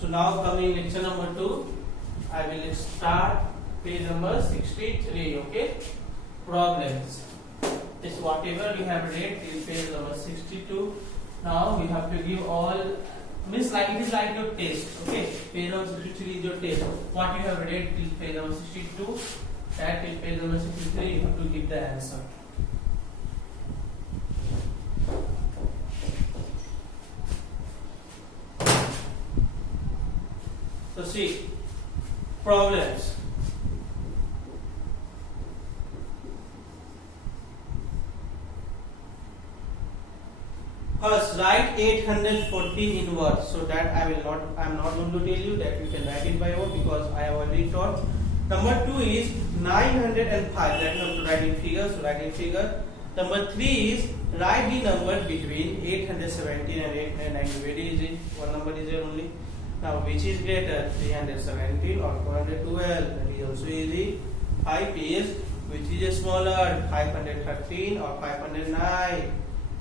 So now coming lecture number 2, I will start page number 63. Okay, problems. It's whatever we have read till page number 62. Now we have to give all. Means like it is like your test. Okay, page number 63 is your test. What you have read till page number 62, that till page number 63 you have to give the answer. So see, problems. First, write 840 in words. So that I am not going to tell you that. You can write it by word because I have already taught. Number 2 is 905. That you have to write in figure. So write in figure. Number 3 is write the number between 817 and 890. Very easy. One number is there only. Now which is greater, 317 or 412? That is also easy. 5 is which is smaller, 513 or 509?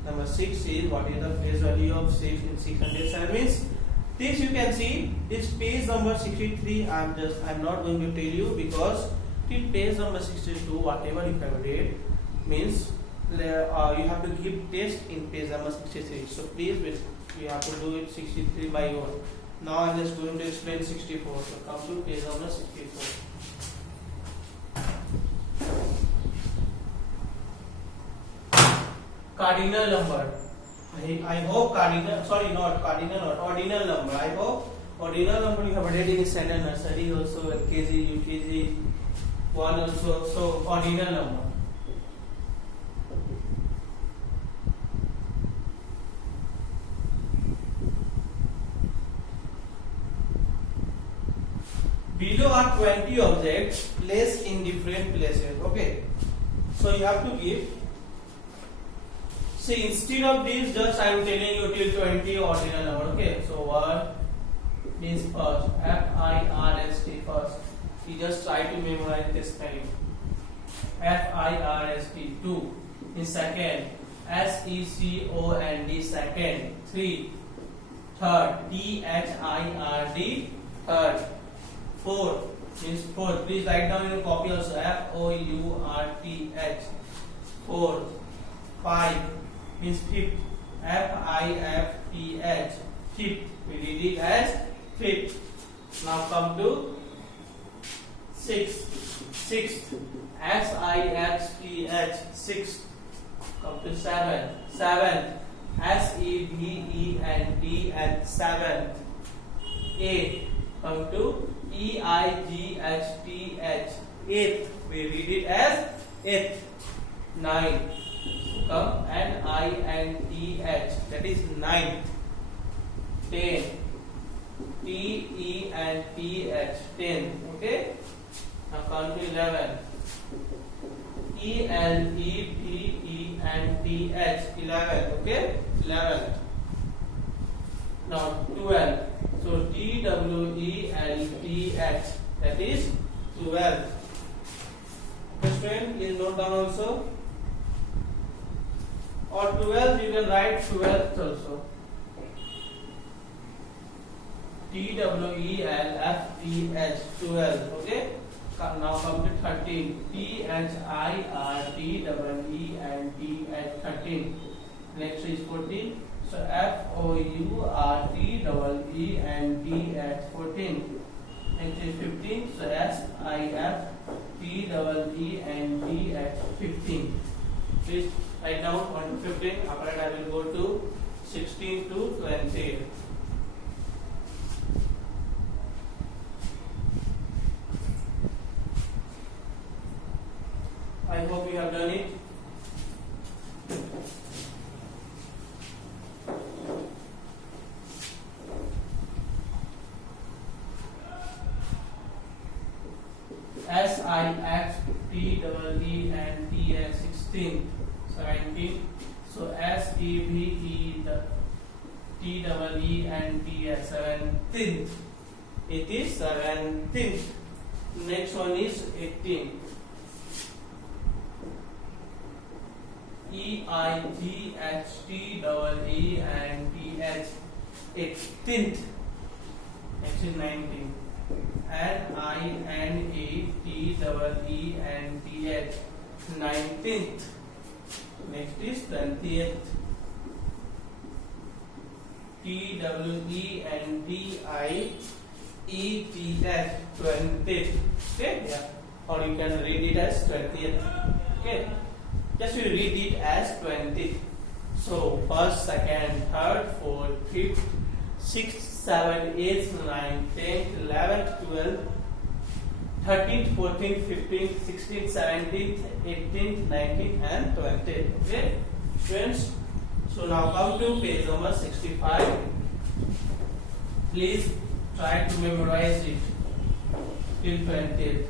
Number 6 is what is the place value of 6 in 607 means. This you can see, this page number 63 I'm not going to tell you because till page number 62 whatever you have read means you have to give test in page number 63. So please wait, you have to do it 63 by 1. Now I'm just going to explain 64. So come to page number 64. Cardinal number. I hope cardinal, sorry, not cardinal, not ordinal number. I hope ordinal number you have read in standard nursery also, LKG, UKG, 1 also. So ordinal number. Below are 20 objects placed in different places. Okay, so you have to give. See, instead of this, just I am telling you till 20 ordinal number. Okay, so 1 is first, FIRST first. You just try to memorize this spelling. FIRST. 2 in second, SECOND second. 3 third, THIRD third. 4 means fourth. Please write down in your copy also. FOURTH. 4. 5 means fifth. FIFTH. Fifth. We read it as fifth. Now come to sixth. Sixth. SIXTH. Sixth. Come to 7. 7. SEVENT and 7th. 8. Come to EIGHTH. Eighth. We read it as eighth. 9. Come NINTH. That is ninth. 10. TENTH. 10. Okay. Now come to 11. ELEVENTH. 11. Okay. 11. Now 12. So TWELTH. That is 12. Okay, student, please note down also. Or 12 you can write 12th also. TWELFEH 12. Okay. Now come to 13. THIRTEENTH 13. Next is 14. So FOURTEENTH 14. Next is 15. So SIFTEENTH 15. Please write down 1 to 15. After that I will go to 16 to 20. I hope you have done it. SIXTEENTH 16. 17. So SEVENTEENTH 17th. It is 17th. Next one is 18. EIGHTEENTH 18th. Next is 19. N-I-N-E-T-E-E-N-T-H. 19th. Next is 20th. T-W-E-N-T-I-E-T-H. 20th. Okay? Yeah. Or you can read it as 20th. Okay? Just you read it as 20th. So, first, second, third, fourth, fifth, 6th, 7th, 8th, 9th, 10th, 11th, 12th, 13th, 14th, 15th, 16th, 17th, 18th, 19th, and 20th. Okay, friends. So now come to page number 65. Please try to memorize it till 20th.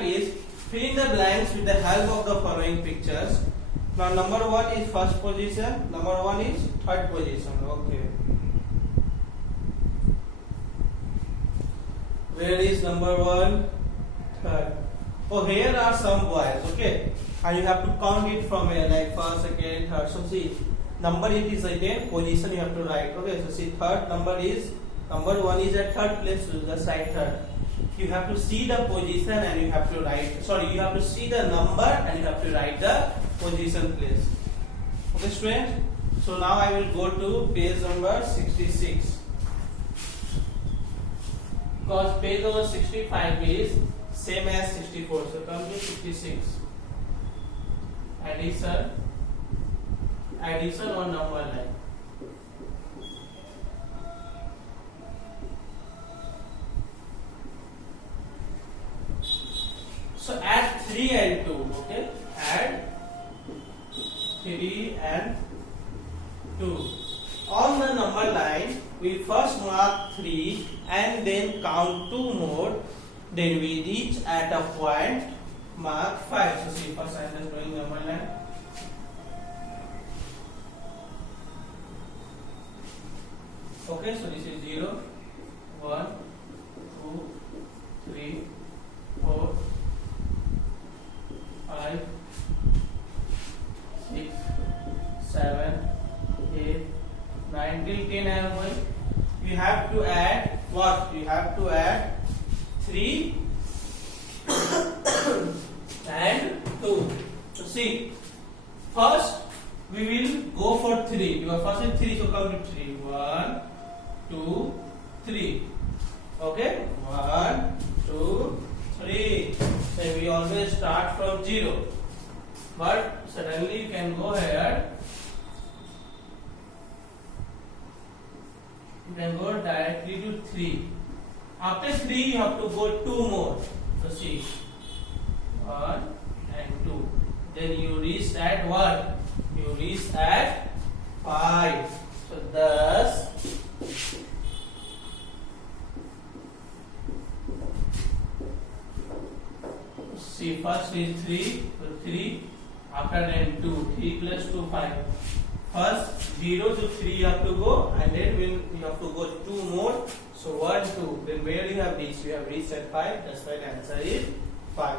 Is fill in the blanks with the help of the following pictures. Now number 1 is first position, number 1 is third position. Okay. Where is number 1? Third. Oh, here are some boys. Okay. And you have to count it from here, like first, second, third. So see, number it is again position you have to write. Okay. So see, third number 1 is at third place, so just write third. You have to see the position and you have to write. Sorry, you have to see the number and you have to write the position place. Okay, students. So now I will go to page number 66. Because page number 65 is same as 64. So come to 66. Addition on number line. So add 3 and 2, okay? Add 3 and 2. On the number line, we first mark 3 and then count 2 more. Then we reach at a point, mark 5. So see, first I am just drawing number line. Okay, so this is 0, 1, 2, 3, 4, 5, 6, 7, 8, 9 till 10 I am going. You have to add what? You have to add 3 and 2. So see, first we will go for 3. Your first is 3, so come to 3. 1, 2, 3. Okay? 1, 2, 3. So we always start from 0. But suddenly you can go ahead. You can go directly to 3. After 3 you have to go 2 more. So see, 1 and 2. Then you reach at what? You reach at 5. So thus see, first is 3, so 3, after then 2, 3 plus 2, 5. First 0 to 3 you have to go, and then you have to go 2 more. So 1, 2. Then where you have reached? You have reached at 5. That's why the answer is 5.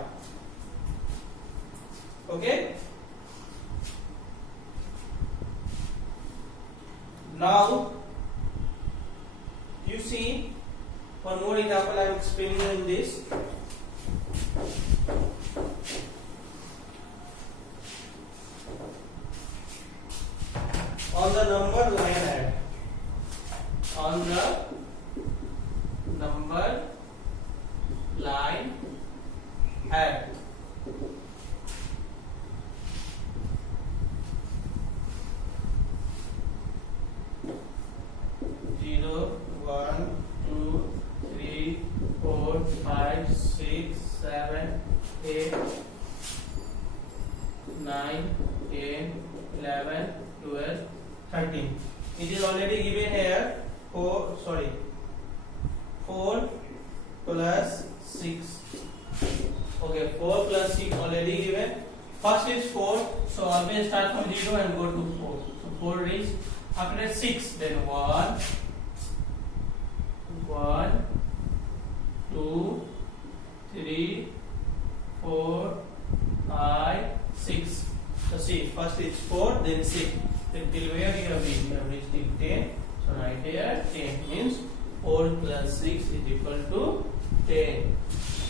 Okay? Now, you see, one more example I am explaining in this. On the number line add. On the number line add. Zero, 1, 2, 3, 4, 5, 6, 7, 8, 9, 10, 11, 12, 13. It is already given here. 4 plus 6. Okay, 4 plus 6 already given. First is 4, so always start from 0 and go to 4. So 4 is After that 6, then 1, 2, 3, 4, 5, 6. So see, first it's 4, then 6. Then till where you have reached? You have reached till 10. So right here 10 means 4 plus 6 is equal to 10.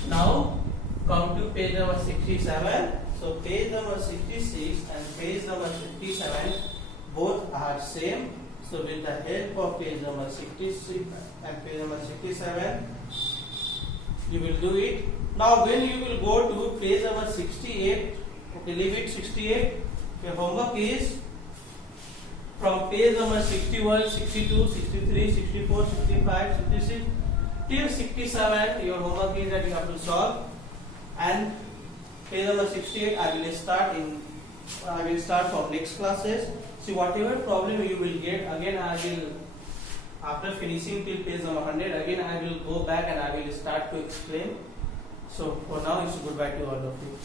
Now come to page number 67. So page number 66 and page number 57 both are same. So with the help of page number 66 and page number 67, you will do it. Now when you will go to page number 68, okay, leave it 68. Your homework is from page number 61, 62, 63, 64, 65, 66 till 67. Your homework is that you have to solve. And page number 68, I will start from next classes. See, whatever problem you will get, again I will, after finishing till page number 100, again I will go back and I will start to explain. So for now, it's goodbye to all of you.